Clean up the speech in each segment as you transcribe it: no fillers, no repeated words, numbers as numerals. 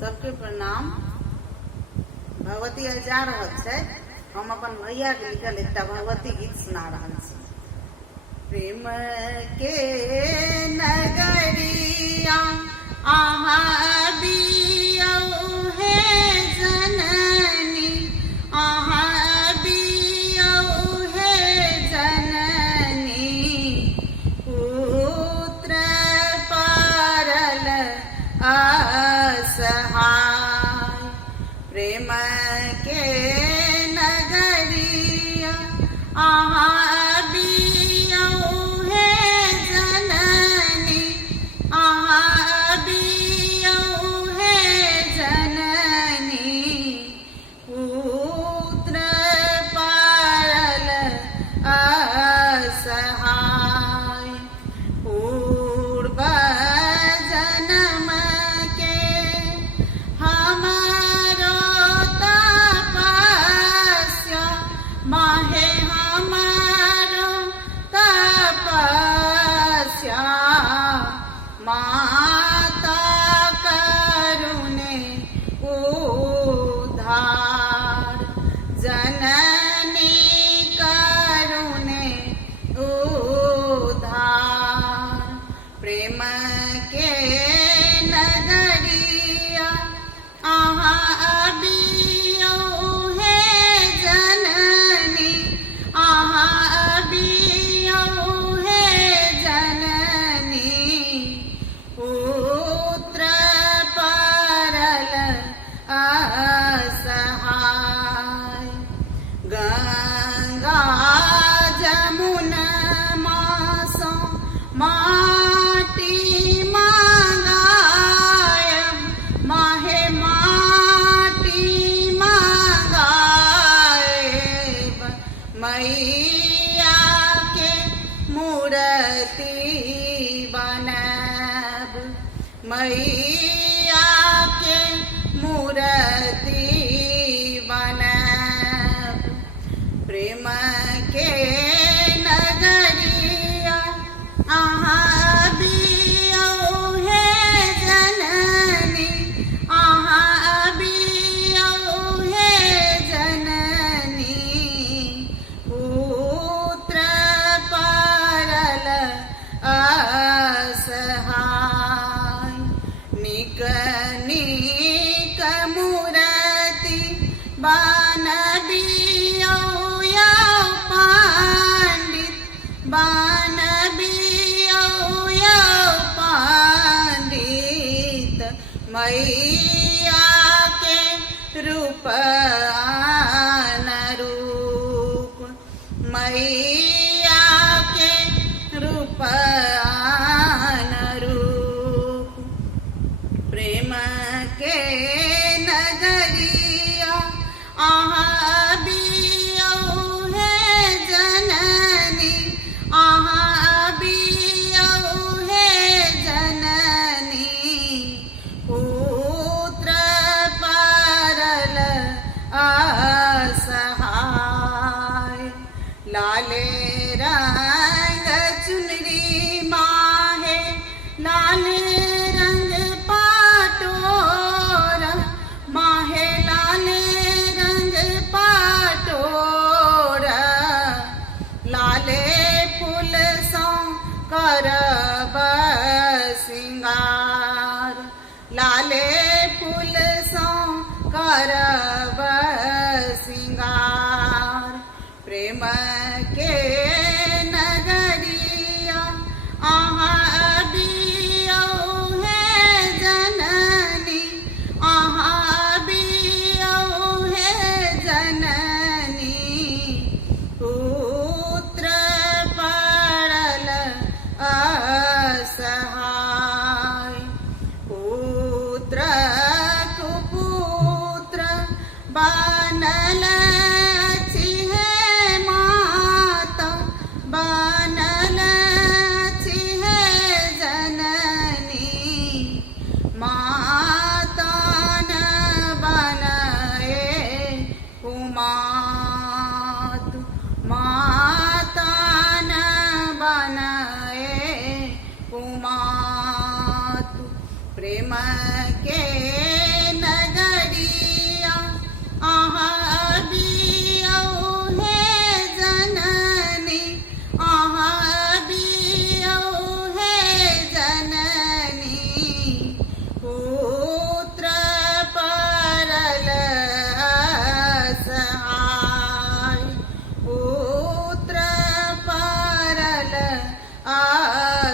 सबके प्रणाम। भगवती जा रहल छै, हम अपन भैया के लिखल एकटा भगवती गीत सुना रहल छी। प्रेम के नगरिया अहाँ बियौ हे जननी, अहाँ बियौ हे जननी, पुत्र परल असहाय। प्रेम के नगरिया अहाँ बियौ हे जननी, अहाँ बियौ हे जननी, पुत्र परल असहाय। पूर्व जन्म के हमारो तपस्या, माहे हमारो तपस्या, माता करुणे उद्धार। जननी करुणे उद्धार। प्रेम के नगरिया अहाँ बियौ हे जननी, अहाँ बियौ हे जननी, पुत्र परल असहाय। गंगा जमुना मासों माटी मंगायब, माहे माटी मंगायब, मैया के मूर्ति बनब, मैया के मूर्ति बनब। प्रेम के नगरिया अहाँ बियौ हे जननी, अहाँ बियौ हे जननी, पुत्र परल असहाय। निक निक मूर्ति बनबियौ यौ पंडित, बनबियौ यौ पंडित, मैया के रूप अनुरूप, मैया के रूप अनुरूप। प्रेम के नगरिया अहाँ बियौ हे जननी, अहाँ बियौ हे जननी, पुत्र परल असहाय। लाले रंग चुनरी माहे, लाले रंग पाटोरा, माहे लाले रंग पाटोरा, लाले फूल सो करब सिंगार, लाले फूल सो करब सिंगार। प्रेम के नगरिया अहाँ बियौ हे जननी, अहाँ बियौ हे जननी, पुत्र परल असहाय। पुत्र कुपुत्र बनल छी हे माता, बनल छी हे जननी, माता न बनए कुमात, माता न बनए कुमात। प्रेम के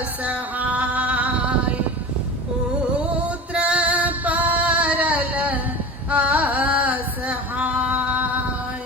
सहा